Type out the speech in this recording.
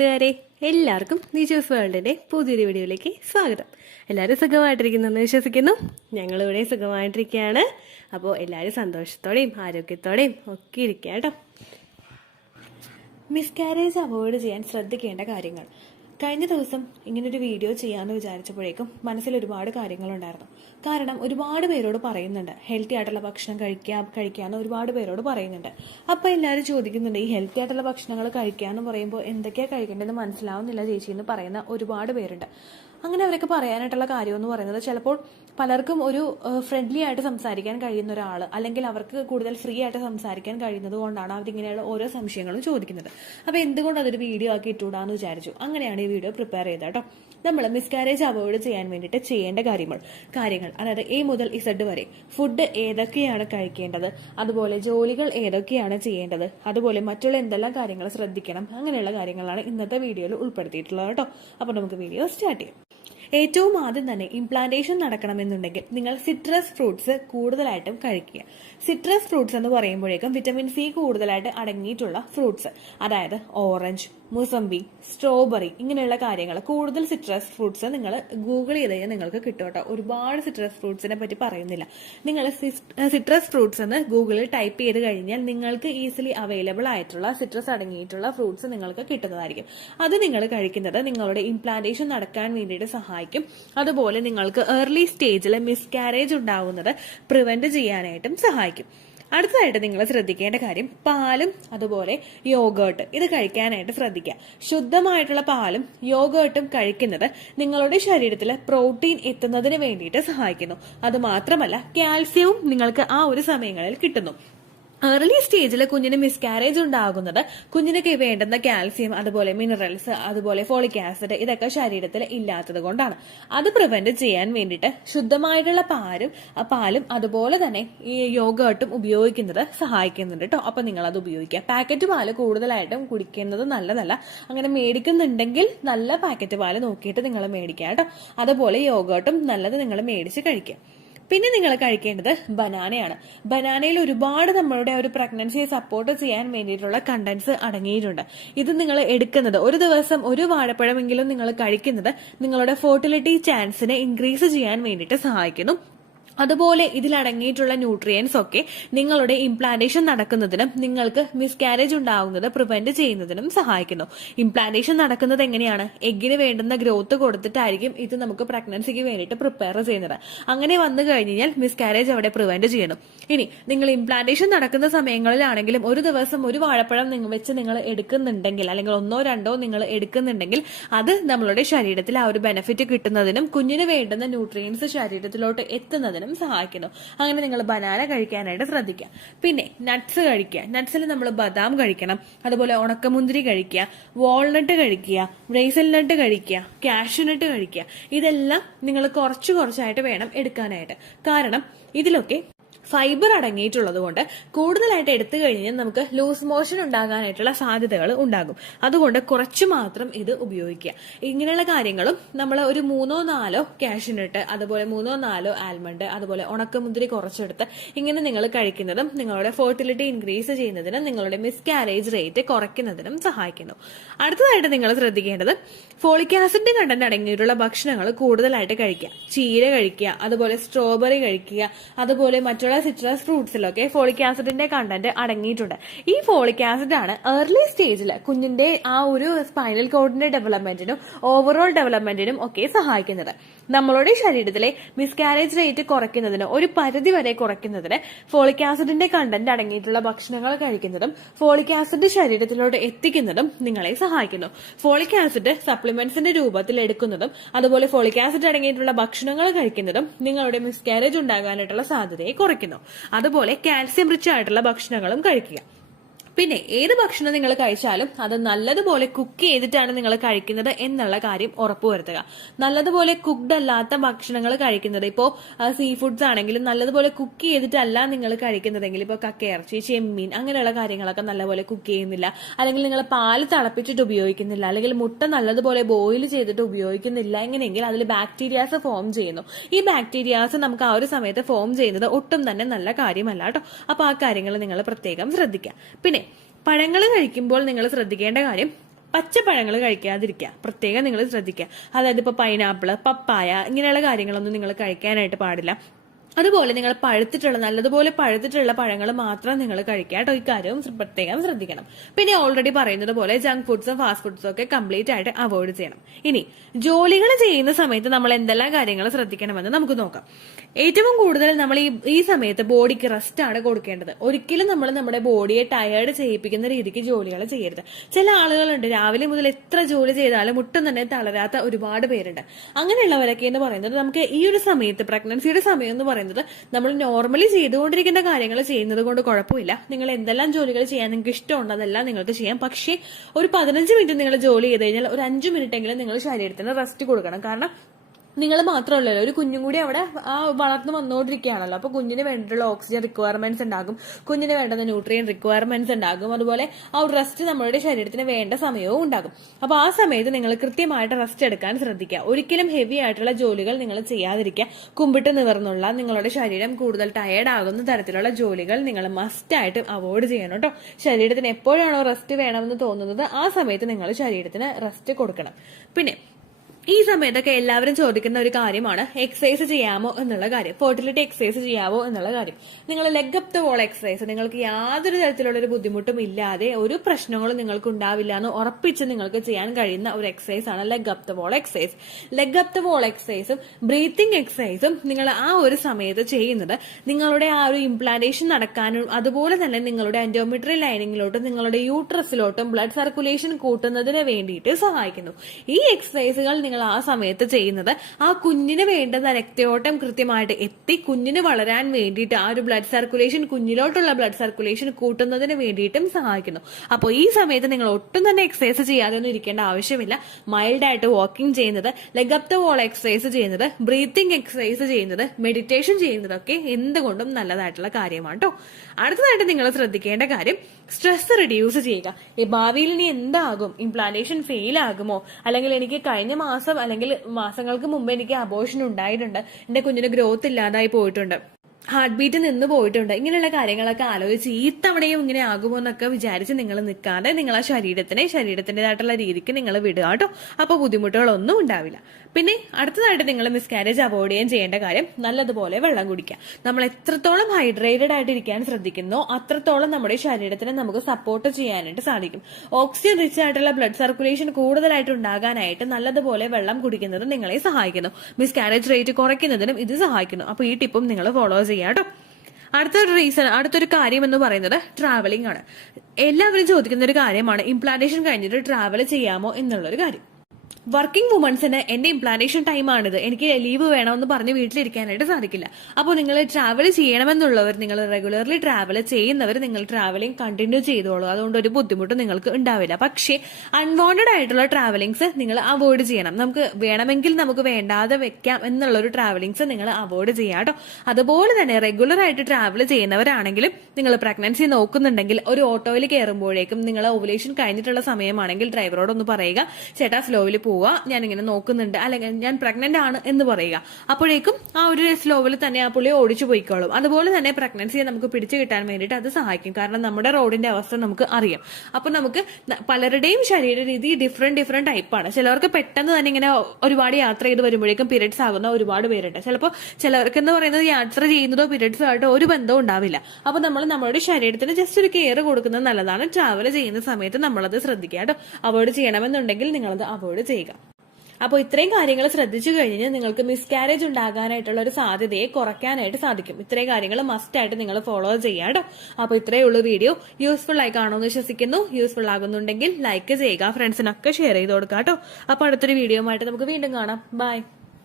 കൂട്ടുകാരെ, എല്ലാവർക്കും നിജോസ് വേൾഡിന്റെ പുതിയൊരു വീഡിയോയിലേക്ക് സ്വാഗതം. എല്ലാവരും സുഖമായിട്ടിരിക്കുന്നെന്ന് വിശ്വസിക്കുന്നു. ഞങ്ങളിവിടെ സുഖമായിട്ടിരിക്കുകയാണ്. അപ്പോൾ എല്ലാവരും സന്തോഷത്തോടെയും ആരോഗ്യത്തോടെയും ഒക്കെ ഇരിക്കുക കേട്ടോ. മിസ്കാരേജ് അവോയ്ഡ് ചെയ്യാൻ ശ്രദ്ധിക്കേണ്ട കാര്യങ്ങൾ. കഴിഞ്ഞ ദിവസം ഇങ്ങനൊരു വീഡിയോ ചെയ്യാമെന്ന് വിചാരിച്ചപ്പോഴേക്കും മനസ്സിൽ ഒരുപാട് കാര്യങ്ങളുണ്ടായിരുന്നു. കാരണം ഒരുപാട് പേരോട് പറയുന്നുണ്ട് ഹെൽത്തി ആയിട്ടുള്ള ഭക്ഷണം കഴിക്കാമെന്ന് ഒരുപാട് പേരോട് പറയുന്നുണ്ട്. അപ്പം എല്ലാവരും ചോദിക്കുന്നുണ്ട്, ഈ ഹെൽത്തി ആയിട്ടുള്ള ഭക്ഷണങ്ങൾ കഴിക്കാമെന്ന് പറയുമ്പോൾ എന്തൊക്കെയാണ് കഴിക്കേണ്ടതെന്ന് മനസ്സിലാവുന്നില്ല ചേച്ചി എന്ന് പറയുന്ന ഒരുപാട് പേരുണ്ട്. അങ്ങനെ അവരൊക്കെ പറയാനായിട്ടുള്ള കാര്യം എന്ന് പറയുന്നത്, ചിലപ്പോൾ പലർക്കും ഒരു ഫ്രണ്ട്ലി ആയിട്ട് സംസാരിക്കാൻ കഴിയുന്ന ഒരാൾ, അല്ലെങ്കിൽ അവർക്ക് കൂടുതൽ ഫ്രീ ആയിട്ട് സംസാരിക്കാൻ കഴിയുന്നത് കൊണ്ടാണ് അവരിങ്ങനെയുള്ള ഓരോ സംശയങ്ങളും ചോദിക്കുന്നത്. അപ്പോൾ എന്തുകൊണ്ട് അതൊരു വീഡിയോ ആക്കി ഇട്ടുകൂടാന്ന് വിചാരിച്ചു. അങ്ങനെയാണ് ഈ വീഡിയോ പ്രിപ്പയർ ചെയ്തത് കേട്ടോ. നമ്മൾ മിസ്കാരേജ് അവോയ്ഡ് ചെയ്യാൻ വേണ്ടിയിട്ട് ചെയ്യേണ്ട കാര്യങ്ങൾ അതായത് A മുതൽ Z വരെ ഫുഡ് ഏതൊക്കെയാണ് കഴിക്കേണ്ടത്, അതുപോലെ ജോലികൾ ഏതൊക്കെയാണ് ചെയ്യേണ്ടത്, അതുപോലെ മറ്റുള്ള എന്തെല്ലാം കാര്യങ്ങൾ ശ്രദ്ധിക്കണം, അങ്ങനെയുള്ള കാര്യങ്ങളാണ് ഇന്നത്തെ വീഡിയോയിൽ ഉൾപ്പെടുത്തിയിട്ടുള്ളത് കേട്ടോ. അപ്പോൾ നമുക്ക് വീഡിയോ സ്റ്റാർട്ട് ചെയ്യാം. ഏറ്റവും ആദ്യം തന്നെ ഇംപ്ലാന്റേഷൻ നടക്കണമെന്നുണ്ടെങ്കിൽ നിങ്ങൾ സിട്രസ് ഫ്രൂട്ട്സ് കൂടുതലായിട്ടും കഴിക്കുക. സിട്രസ് ഫ്രൂട്ട്സ് എന്ന് പറയുമ്പോഴേക്കും വിറ്റമിൻ സി കൂടുതലായിട്ട് അടങ്ങിയിട്ടുള്ള ഫ്രൂട്ട്സ്, അതായത് ഓറഞ്ച്, മുസംബി, സ്ട്രോബെറി, ഇങ്ങനെയുള്ള കാര്യങ്ങൾ, കൂടുതൽ സിട്രസ് ഫ്രൂട്ട്സ് നിങ്ങൾ ഗൂഗിൾ ചെയ്ത് കഴിഞ്ഞാൽ നിങ്ങൾക്ക് കിട്ടും കേട്ടോ. ഒരുപാട് സിട്രസ് ഫ്രൂട്ട്സിനെ പറ്റി പറയുന്നില്ല. നിങ്ങൾ സിട്രസ് ഫ്രൂട്ട്സ് എന്ന് ഗൂഗിളിൽ ടൈപ്പ് ചെയ്ത് കഴിഞ്ഞാൽ നിങ്ങൾക്ക് ഈസിലി അവൈലബിൾ ആയിട്ടുള്ള സിട്രസ് അടങ്ങിയിട്ടുള്ള ഫ്രൂട്ട്സ് നിങ്ങൾക്ക് കിട്ടുന്നതായിരിക്കും. അത് നിങ്ങൾ കഴിക്കുന്നത് നിങ്ങളുടെ ഇംപ്ലാന്റേഷൻ നടക്കാൻ വേണ്ടിയിട്ട് സഹായിക്കും. അതുപോലെ നിങ്ങൾക്ക് ഏർലി സ്റ്റേജിൽ മിസ്കാരേജ് ഉണ്ടാവുന്നത് പ്രിവെന്റ് ചെയ്യാനായിട്ടും സഹായിക്കും. അടുത്തതായിട്ട് നിങ്ങൾ ശ്രദ്ധിക്കേണ്ട കാര്യം, പാലും അതുപോലെ യോഗേർട്ട് ഇത് കഴിക്കാനായിട്ട് ശ്രദ്ധിക്കുക. ശുദ്ധമായിട്ടുള്ള പാലും യോഗേർട്ടും കഴിക്കുന്നത് നിങ്ങളുടെ ശരീരത്തിൽ പ്രോട്ടീൻ എത്തുന്നതിന് വേണ്ടിയിട്ട് സഹായിക്കുന്നു. അത് മാത്രമല്ല കാൽസ്യവും നിങ്ങൾക്ക് ആ ഒരു സമയങ്ങളിൽ കിട്ടുന്നു. ഏർലി സ്റ്റേജിൽ കുഞ്ഞിന് മിസ്കാരേജ് ഉണ്ടാകുന്നത് കുഞ്ഞിനൊക്കെ വേണ്ടുന്ന കാൽസ്യം, അതുപോലെ മിനറൽസ്, അതുപോലെ ഫോളിക് ആസിഡ് ഇതൊക്കെ ശരീരത്തിൽ ഇല്ലാത്തത് കൊണ്ടാണ്. അത് പ്രിവെന്റ് ചെയ്യാൻ വേണ്ടിയിട്ട് ശുദ്ധമായിട്ടുള്ള പാലും അതുപോലെ തന്നെ ഈ യോഗേർട്ടും ഉപയോഗിക്കുന്നത് സഹായിക്കുന്നുണ്ട് കേട്ടോ. അപ്പൊ നിങ്ങൾ അത് ഉപയോഗിക്കുക. പാക്കറ്റ് പാല് കൂടുതലായിട്ടും കുടിക്കുന്നത് നല്ലതല്ല. അങ്ങനെ മേടിക്കുന്നുണ്ടെങ്കിൽ നല്ല പാക്കറ്റ് പാല് നോക്കിയിട്ട് നിങ്ങൾ മേടിക്കുക കേട്ടോ. അതുപോലെ യോഗേർട്ടും നല്ലത് നിങ്ങൾ മേടിച്ച് കഴിക്കുക. പിന്നെ നിങ്ങൾ കഴിക്കേണ്ടത് ബനാനയാണ്. ബനാനയിൽ ഒരുപാട് നമ്മളുടെ ഒരു പ്രഗ്നൻസിയെ സപ്പോർട്ട് ചെയ്യാൻ വേണ്ടിയിട്ടുള്ള കണ്ടന്റ്സ് അടങ്ങിയിട്ടുണ്ട്. ഇത് നിങ്ങൾ എടുക്കുന്നത്, ഒരു ദിവസം ഒരു വാഴപ്പഴമെങ്കിലും നിങ്ങൾ കഴിക്കുന്നത് നിങ്ങളുടെ ഫെർട്ടിലിറ്റി ചാൻസിനെ ഇൻക്രീസ് ചെയ്യാൻ വേണ്ടിയിട്ട് സഹായിക്കുന്നു. അതുപോലെ ഇതിലടങ്ങിയിട്ടുള്ള ന്യൂട്രിയൻസ് ഒക്കെ നിങ്ങളുടെ ഇംപ്ലാന്റേഷൻ നടക്കുന്നതിനും നിങ്ങൾക്ക് മിസ്കാരേജ് ഉണ്ടാകുന്നത് പ്രിവെന്റ് ചെയ്യുന്നതിനും സഹായിക്കുന്നു. ഇംപ്ലാന്റേഷൻ നടക്കുന്നത് എങ്ങനെയാണ്? എഗ്ഗിന് വേണ്ടുന്ന ഗ്രോത്ത് കൊടുത്തിട്ടായിരിക്കും ഇത് നമുക്ക് പ്രഗ്നൻസിക്ക് വേണ്ടിയിട്ട് പ്രിപ്പയർ ചെയ്യുന്നത്. അങ്ങനെ വന്നു കഴിഞ്ഞാൽ മിസ്കാരേജ് അവിടെ പ്രിവെന്റ് ചെയ്യുന്നു. ഇനി നിങ്ങൾ ഇംപ്ലാന്റേഷൻ നടക്കുന്ന സമയങ്ങളിലാണെങ്കിലും ഒരു ദിവസം ഒരു വാഴപ്പഴം വെച്ച് നിങ്ങൾ എടുക്കുന്നുണ്ടെങ്കിൽ, അല്ലെങ്കിൽ ഒന്നോ രണ്ടോ നിങ്ങൾ എടുക്കുന്നുണ്ടെങ്കിൽ, അത് നമ്മളുടെ ശരീരത്തിൽ ആ ഒരു ബെനിഫിറ്റ് കിട്ടുന്നതിനും കുഞ്ഞിന് വേണ്ടുന്ന ന്യൂട്രിയൻസ് ശരീരത്തിലോട്ട് എത്തുന്നതിനും സഹായിക്കുന്നു. അങ്ങനെ നിങ്ങൾ ബനാന കഴിക്കാനായിട്ട് ശ്രദ്ധിക്കുക. പിന്നെ നട്ട്സ് കഴിക്കുക. നട്ട്സിൽ നമ്മൾ ബദാം കഴിക്കണം, അതുപോലെ ഉണക്കമുന്തിരി കഴിക്കുക, വാൾനട്ട് കഴിക്കുക, ബ്രേസൽനട്ട് കഴിക്കുക, കാഷ്യൂനട്ട് കഴിക്കുക. ഇതെല്ലാം നിങ്ങൾ കുറച്ചായിട്ട് വേണം എടുക്കാനായിട്ട്. കാരണം ഇതിലൊക്കെ ഫൈബർ അടങ്ങിയിട്ടുള്ളത് കൊണ്ട് കൂടുതലായിട്ട് എടുത്തു കഴിഞ്ഞാൽ നമുക്ക് ലൂസ് മോഷൻ ഉണ്ടാകാനായിട്ടുള്ള സാധ്യതകൾ ഉണ്ടാകും. അതുകൊണ്ട് കുറച്ച് മാത്രം ഇത് ഉപയോഗിക്കുക. ഇങ്ങനെയുള്ള കാര്യങ്ങളും നമ്മൾ ഒരു 3-4 കാഷ്യൂനട്ട്, അതുപോലെ 3-4 ആൽമണ്ട്, അതുപോലെ ഉണക്കമുന്തിരി കുറച്ചെടുത്ത് ഇങ്ങനെ നിങ്ങൾ കഴിക്കുന്നതും നിങ്ങളുടെ ഫെർട്ടിലിറ്റി ഇൻക്രീസ് ചെയ്യുന്നതിനും നിങ്ങളുടെ മിസ്കാരേജ് റേറ്റ് കുറയ്ക്കുന്നതിനും സഹായിക്കുന്നു. അടുത്തതായിട്ട് നിങ്ങൾ ശ്രദ്ധിക്കേണ്ടത് ഫോളിക് ആസിഡ് കണ്ടന്റ് അടങ്ങിയിട്ടുള്ള ഭക്ഷണങ്ങൾ കൂടുതലായിട്ട് കഴിക്കുക. ചീര കഴിക്കുക, അതുപോലെ സ്ട്രോബെറി കഴിക്കുക, അതുപോലെ മറ്റുള്ള സിട്രസ് ഫ്രൂട്ട്സിലൊക്കെ ഫോളിക് ആസിഡിന്റെ കണ്ടന്റ് അടങ്ങിയിട്ടുണ്ട്. ഈ ഫോളിക് ആസിഡ് ആണ് ഏർലി സ്റ്റേജിൽ കുഞ്ഞിന്റെ ആ ഒരു സ്പൈനൽ കോഡിന്റെ ഡെവലപ്മെന്റിനും ഓവറോൾ ഡെവലപ്മെന്റിനും ഒക്കെ സഹായിക്കുന്നത്. നമ്മളുടെ ശരീരത്തിലെ മിസ്കാരേജ് റേറ്റ് കുറയ്ക്കുന്നതിന്, ഒരു പരിധി വരെ കുറയ്ക്കുന്നതിന് ഫോളിക് ആസിഡിന്റെ കണ്ടന്റ് അടങ്ങിയിട്ടുള്ള ഭക്ഷണങ്ങൾ കഴിക്കുന്നതും ഫോളിക് ആസിഡ് ശരീരത്തിലോട്ട് എത്തിക്കുന്നതും നിങ്ങളെ സഹായിക്കുന്നു. ഫോളിക് ആസിഡ് സപ്ലിമെന്റ്സിന്റെ രൂപത്തിൽ എടുക്കുന്നതും അതുപോലെ ഫോളിക് ആസിഡ് അടങ്ങിയിട്ടുള്ള ഭക്ഷണങ്ങൾ കഴിക്കുന്നതും നിങ്ങളുടെ മിസ്കാരേജ് ഉണ്ടാകാനായിട്ടുള്ള സാധ്യതയെ കുറയ്ക്കുന്നു. അതുപോലെ കാൽസ്യം റിച്ച് ആയിട്ടുള്ള ഭക്ഷണങ്ങളും കഴിക്കുക. പിന്നെ ഏത് ഭക്ഷണം നിങ്ങൾ കഴിച്ചാലും അത് നല്ലതുപോലെ കുക്ക് ചെയ്തിട്ടാണ് നിങ്ങൾ കഴിക്കുന്നത് എന്നുള്ള കാര്യം ഉറപ്പുവരുത്തുക. നല്ലതുപോലെ കുക്ക്ഡ് അല്ലാത്ത ഭക്ഷണങ്ങൾ കഴിക്കുന്നത്, ഇപ്പോൾ സീ ഫുഡ്സ് ആണെങ്കിലും നല്ലതുപോലെ കുക്ക് ചെയ്തിട്ടല്ല നിങ്ങൾ കഴിക്കുന്നതെങ്കിൽ, ഇപ്പോൾ കക്കയിറച്ചി, ചെമ്മീൻ, അങ്ങനെയുള്ള കാര്യങ്ങളൊക്കെ നല്ലപോലെ കുക്ക് ചെയ്യുന്നില്ല, അല്ലെങ്കിൽ നിങ്ങൾ പാല് തിളപ്പിച്ചിട്ട് ഉപയോഗിക്കുന്നില്ല, അല്ലെങ്കിൽ മുട്ട നല്ലതുപോലെ ബോയിൽ ചെയ്തിട്ട് ഉപയോഗിക്കുന്നില്ല, എങ്ങനെയെങ്കിൽ അതിൽ ബാക്ടീരിയാസ് ഫോം ചെയ്യുന്നു. ഈ ബാക്ടീരിയാസ് നമുക്ക് ആ ഒരു സമയത്ത് ഫോം ചെയ്യുന്നത് ഒട്ടും തന്നെ നല്ല കാര്യമല്ല കേട്ടോ. അപ്പൊ ആ കാര്യങ്ങൾ നിങ്ങൾ പ്രത്യേകം ശ്രദ്ധിക്കുക. പിന്നെ പഴങ്ങൾ കഴിക്കുമ്പോൾ നിങ്ങൾ ശ്രദ്ധിക്കേണ്ട കാര്യം, പച്ചപ്പഴങ്ങൾ കഴിക്കാതിരിക്കുക, പ്രത്യേകം നിങ്ങൾ ശ്രദ്ധിക്കുക. അതായത് ഇപ്പൊ പൈനാപ്പിള്, പപ്പായ ഇങ്ങനെയുള്ള കാര്യങ്ങളൊന്നും നിങ്ങൾ കഴിക്കാനായിട്ട് പാടില്ല. അതുപോലെ നിങ്ങൾ നല്ലതുപോലെ പഴുത്തിട്ടുള്ള പഴങ്ങൾ മാത്രം നിങ്ങൾ കഴിക്കുക കേട്ടോ. ഇക്കാര്യവും പ്രത്യേകം ശ്രദ്ധിക്കണം. പിന്നെ ഓൾറെഡി പറയുന്നത് പോലെ ജങ്ക് ഫുഡ്സും ഫാസ്റ്റ് ഫുഡ്സും ഒക്കെ കംപ്ലീറ്റ് ആയിട്ട് അവോയ്ഡ് ചെയ്യണം. ഇനി ജോലികൾ ചെയ്യുന്ന സമയത്ത് നമ്മൾ എന്തെല്ലാം കാര്യങ്ങൾ ശ്രദ്ധിക്കണമെന്ന് നമുക്ക് നോക്കാം. ഏറ്റവും കൂടുതൽ നമ്മൾ ഈ സമയത്ത് ബോഡിക്ക് റെസ്റ്റ് ആണ് കൊടുക്കേണ്ടത്. ഒരിക്കലും നമ്മൾ നമ്മുടെ ബോഡിയെ ടയേർഡ് ചെയ്യിപ്പിക്കുന്ന രീതിക്ക് ജോലികൾ ചെയ്യരുത്. ചില ആളുകളുണ്ട് രാവിലെ മുതൽ എത്ര ജോലി ചെയ്താലും ഒട്ടും തന്നെ തളരാത്ത ഒരുപാട് പേരുണ്ട്. അങ്ങനെയുള്ളവരൊക്കെ എന്ന് പറയുന്നത് നമുക്ക് ഈ ഒരു സമയത്ത് പ്രഗ്നൻസിയുടെ സമയം എന്ന് പറയുന്നത് നമ്മൾ നോർമലി ചെയ്തുകൊണ്ടിരിക്കുന്ന കാര്യങ്ങൾ ചെയ്യുന്നത് കൊണ്ട് കുഴപ്പമില്ല. നിങ്ങൾ എന്തെല്ലാം ജോലികൾ ചെയ്യാൻ നിങ്ങൾക്ക് ഇഷ്ടമുണ്ട് അതെല്ലാം നിങ്ങൾക്ക് ചെയ്യാം. പക്ഷേ ഒരു 15 മിനിറ്റ് നിങ്ങൾ ജോലി ചെയ്ത് കഴിഞ്ഞാൽ ഒരു 5 മിനിറ്റ് എങ്കിലും നിങ്ങൾ ശരീരത്തിന് റെസ്റ്റ് കൊടുക്കണം. കാരണം നിങ്ങൾ മാത്രമല്ലല്ലോ, ഒരു കുഞ്ഞും കൂടി അവിടെ വളർന്നു വന്നുകൊണ്ടിരിക്കുകയാണല്ലോ. അപ്പൊ കുഞ്ഞിന് വേണ്ടിയിട്ടുള്ള ഓക്സിജൻ റിക്വയർമെന്റ്സ് ഉണ്ടാകും, കുഞ്ഞിന് വേണ്ടുന്ന ന്യൂട്രിയൻ റിക്വയർമെന്റ്സ് ഉണ്ടാകും. അതുപോലെ ആ ഒരു റെസ്റ്റ് നമ്മുടെ ശരീരത്തിന് വേണ്ട സമയവും ഉണ്ടാകും. അപ്പൊ ആ സമയത്ത് നിങ്ങൾ കൃത്യമായിട്ട് റെസ്റ്റ് എടുക്കാൻ ശ്രദ്ധിക്കുക. ഒരിക്കലും ഹെവി ആയിട്ടുള്ള ജോലികൾ നിങ്ങൾ ചെയ്യാതിരിക്കുക. കുമ്പിട്ട് നിവർന്നുള്ള നിങ്ങളുടെ ശരീരം കൂടുതൽ ടയേർഡ് ആകുന്ന തരത്തിലുള്ള ജോലികൾ നിങ്ങൾ മസ്റ്റ് ആയിട്ട് അവോയ്ഡ് ചെയ്യണം കേട്ടോ. ശരീരത്തിന് എപ്പോഴാണോ റെസ്റ്റ് വേണമെന്ന് തോന്നുന്നത് ആ സമയത്ത് നിങ്ങൾ ശരീരത്തിന് റെസ്റ്റ് കൊടുക്കണം. പിന്നെ ഈ സമയത്തൊക്കെ എല്ലാവരും ചോദിക്കുന്ന ഒരു കാര്യമാണ് എക്സസൈസ് ചെയ്യാമോ എന്നുള്ള കാര്യം, ഫെർട്ടിലിറ്റി എക്സസൈസ് ചെയ്യാമോ എന്നുള്ള കാര്യം. നിങ്ങൾ leg up the wall exercise നിങ്ങൾക്ക് യാതൊരു തരത്തിലുള്ള ഒരു ബുദ്ധിമുട്ടും ഇല്ലാതെ ഒരു പ്രശ്നങ്ങളും നിങ്ങൾക്ക് ഉണ്ടാവില്ല എന്ന് ഉറപ്പിച്ച് നിങ്ങൾക്ക് ചെയ്യാൻ കഴിയുന്ന ഒരു എക്സസൈസ് ആണ് leg up the wall exercise. Leg up the wall എക്സസൈസും ബ്രീത്തിങ് എക്സസൈസും നിങ്ങൾ ആ ഒരു സമയത്ത് ചെയ്യുന്നത് നിങ്ങളുടെ ആ ഒരു ഇംപ്ലാന്റേഷൻ നടക്കാനും അതുപോലെ തന്നെ നിങ്ങളുടെ എൻഡോമെട്രിയൽ ലൈനിങ്ങിലോട്ടും നിങ്ങളുടെ യൂട്രസിലോട്ടും ബ്ലഡ് സർക്കുലേഷൻ കൂട്ടുന്നതിന് വേണ്ടിയിട്ട് സഹായിക്കുന്നു. ഈ എക്സസൈസുകൾ നിങ്ങൾ ആ സമയത്ത് ചെയ്യുന്നത് ആ കുഞ്ഞിന് വേണ്ടുന്ന രക്തയോട്ടം കൃത്യമായിട്ട് എത്തി കുഞ്ഞിന് വളരാൻ വേണ്ടിയിട്ട് ആ ഒരു ബ്ലഡ് സർക്കുലേഷൻ കുഞ്ഞിലോട്ടുള്ള ബ്ലഡ് സർക്കുലേഷൻ കൂട്ടുന്നതിന് വേണ്ടിയിട്ടും സഹായിക്കുന്നു. അപ്പോൾ ഈ സമയത്ത് നിങ്ങൾ ഒട്ടും തന്നെ എക്സസൈസ് ചെയ്യാതെ ഒന്നും ഇരിക്കേണ്ട ആവശ്യമില്ല. മൈൽഡ് ആയിട്ട് വാക്കിംഗ് ചെയ്യുന്നത്, leg up the wall exercise ചെയ്യുന്നത്, ബ്രീത്തിങ് എക്സസൈസ് ചെയ്യുന്നത്, മെഡിറ്റേഷൻ ചെയ്യുന്നതൊക്കെ എന്തുകൊണ്ടും നല്ലതായിട്ടുള്ള കാര്യമാണ് കേട്ടോ. അടുത്തതായിട്ട് നിങ്ങൾ ശ്രദ്ധിക്കേണ്ട കാര്യം സ്ട്രെസ് റിഡ്യൂസ് ചെയ്യുക. ഈ ഭാവിയിൽ ഇനി എന്താകും, ഇംപ്ലാന്റേഷൻ ഫെയിൽ ആകുമോ, അല്ലെങ്കിൽ എനിക്ക് കഴിഞ്ഞ മാസം അല്ലെങ്കിൽ മാസങ്ങൾക്ക് മുമ്പ് എനിക്ക് അബോർഷൻ ഉണ്ടായിട്ടുണ്ട്, എന്റെ കുഞ്ഞിന് ഗ്രോത്ത് ഇല്ലാതായി പോയിട്ടുണ്ട്, ഹാർട്ട് ബീറ്റ് നിന്ന് പോയിട്ടുണ്ട്, ഇങ്ങനെയുള്ള കാര്യങ്ങളൊക്കെ ആലോചിച്ച് ഈ തവണയും ഇങ്ങനെ ആകുമോ എന്നൊക്കെ വിചാരിച്ച് നിങ്ങൾ നിൽക്കാതെ നിങ്ങൾ ആ ശരീരത്തിൻ്റെതായിട്ടുള്ള രീതിക്ക് നിങ്ങൾ വിടുക കേട്ടോ. അപ്പൊ ബുദ്ധിമുട്ടുകളൊന്നും ഉണ്ടാവില്ല. പിന്നെ അടുത്തതായിട്ട് നിങ്ങൾ മിസ്കാരേജ് അവോയ്ഡ് ചെയ്യേണ്ട കാര്യം നല്ലതുപോലെ വെള്ളം കുടിക്കുക. നമ്മൾ എത്രത്തോളം ഹൈഡ്രേറ്റഡ് ആയിട്ട് ഇരിക്കാൻ ശ്രദ്ധിക്കുന്നോ അത്രത്തോളം നമ്മുടെ ശരീരത്തിന് നമുക്ക് സപ്പോർട്ട് ചെയ്യാനായിട്ട് സാധിക്കും. ഓക്സിജൻ റിച്ച് ആയിട്ടുള്ള ബ്ലഡ് സർക്കുലേഷൻ കൂടുതലായിട്ട് ഉണ്ടാകാനായിട്ട് നല്ലതുപോലെ വെള്ളം കുടിക്കുന്നത് നിങ്ങളെ സഹായിക്കുന്നു. മിസ്കാരേജ് റേറ്റ് കുറയ്ക്കുന്നതിനും ഇത് സഹായിക്കുന്നു. അപ്പൊ ഈ ടിപ്പും നിങ്ങൾ ഫോളോ ചെയ്യാം കേട്ടോ. അടുത്തൊരു കാര്യം എന്ന് പറയുന്നത് ട്രാവലിംഗ് ആണ്. എല്ലാവരും ചോദിക്കുന്ന ഒരു കാര്യമാണ് ഇംപ്ലാന്റേഷൻ കഴിഞ്ഞിട്ട് ട്രാവൽ ചെയ്യാമോ എന്നുള്ളൊരു കാര്യം. വർക്കിംഗ് വുമൺസിന് എന്റെ ഇംപ്ലാന്റേഷൻ ടൈമാണിത്, എനിക്ക് ലീവ് വേണമെന്ന് പറഞ്ഞ് വീട്ടിലിരിക്കാനായിട്ട് സാധിക്കില്ല. അപ്പോൾ നിങ്ങൾ ട്രാവൽ ചെയ്യണമെന്നുള്ളവർ, നിങ്ങൾ റെഗുലർലി ട്രാവൽ ചെയ്യുന്നവർ നിങ്ങൾ ട്രാവലിംഗ് കണ്ടിന്യൂ ചെയ്തോളൂ. അതുകൊണ്ട് ഒരു ബുദ്ധിമുട്ടും നിങ്ങൾക്ക് ഉണ്ടാവില്ല. പക്ഷേ അൺവാണ്ടഡ് ആയിട്ടുള്ള ട്രാവലിംഗ്സ് നിങ്ങൾ അവോയ്ഡ് ചെയ്യണം. നമുക്ക് വേണമെങ്കിൽ നമുക്ക് വേണ്ടാതെ വെക്കാം എന്നുള്ളൊരു ട്രാവലിംഗ്സ് നിങ്ങൾ അവോയ്ഡ് ചെയ്യാം കേട്ടോ. അതുപോലെ തന്നെ റെഗുലർ ആയിട്ട് ട്രാവൽ ചെയ്യുന്നവരാണെങ്കിലും നിങ്ങൾ പ്രഗ്നൻസി നോക്കുന്നുണ്ടെങ്കിൽ ഒരു ഓട്ടോയിൽ കയറുമ്പോഴേക്കും നിങ്ങൾ ഓവുലേഷൻ കഴിഞ്ഞിട്ടുള്ള സമയമാണെങ്കിൽ ഡ്രൈവറോട് ഒന്ന് പറയുക, ചേട്ടാ സ്ലോവിൽ പോവുക, ഞാൻ ഇങ്ങനെ നോക്കുന്നുണ്ട്, അല്ലെങ്കിൽ ഞാൻ പ്രഗ്നന്റ് ആണ് എന്ന് പറയുക. അപ്പോഴേക്കും ആ ഒരു സ്ലോവിൽ തന്നെ ആ പുള്ളി ഓടിച്ചു പോയിക്കോളും. അതുപോലെ തന്നെ പ്രഗ്നൻസിയെ നമുക്ക് പിടിച്ചു കിട്ടാൻ വേണ്ടിയിട്ട് അത് സഹായിക്കും. കാരണം നമ്മുടെ റോഡിന്റെ അവസ്ഥ നമുക്ക് അറിയാം. അപ്പൊ നമുക്ക് പലരുടെയും ശരീര രീതി ഡിഫറെന്റ് ടൈപ്പാണ്. ചിലവർക്ക് പെട്ടെന്ന് തന്നെ ഇങ്ങനെ ഒരുപാട് യാത്ര ചെയ്ത് വരുമ്പോഴേക്കും പീരിയഡ്സ് ആകുന്ന ഒരുപാട് പേരുണ്ട്. ചിലപ്പോൾ ചിലവർക്ക് എന്ന് പറയുന്നത് യാത്ര ചെയ്യുന്നതോ പീരിയഡ്സോ ആയിട്ട് ഒരു ബന്ധവും ഉണ്ടാവില്ല. അപ്പൊ നമ്മൾ നമ്മുടെ ശരീരത്തിന് ജസ്റ്റ് ഒരു കെയർ കൊടുക്കുന്നത് നല്ലതാണ്. ട്രാവൽ ചെയ്യുന്ന സമയത്ത് നമ്മളത് ശ്രദ്ധിക്കുക കേട്ടോ. അവോയ്ഡ് ചെയ്യണമെന്നുണ്ടെങ്കിൽ നിങ്ങളത് അവോയ്ഡ് ചെയ്യുക. അപ്പോൾ ഇത്രയും കാര്യങ്ങൾ ശ്രദ്ധിച്ചു കഴിഞ്ഞാൽ നിങ്ങൾക്ക് മിസ്കാരേജ് ഉണ്ടാകാനായിട്ടുള്ള ഒരു സാധ്യതയെ കുറയ്ക്കാനായിട്ട് സാധിക്കും. ഇത്രയും കാര്യങ്ങൾ മസ്റ്റ് ആയിട്ട് നിങ്ങൾ ഫോളോ ചെയ്യാം കേട്ടോ. അപ്പോൾ ഇത്രയേ ഉള്ളൂ വീഡിയോ. യൂസ്ഫുൾ ആയി കാണുമെന്ന് വിശ്വസിക്കുന്നു. യൂസ്ഫുൾ ആകുന്നുണ്ടെങ്കിൽ ലൈക്ക് ചെയ്യുക, ഫ്രണ്ട്സിനൊക്കെ ഷെയർ ചെയ്ത് കൊടുക്കുക കേട്ടോ. അപ്പോൾ അടുത്തൊരു വീഡിയോ ആയിട്ട് നമുക്ക് വീണ്ടും കാണാം. ബൈ.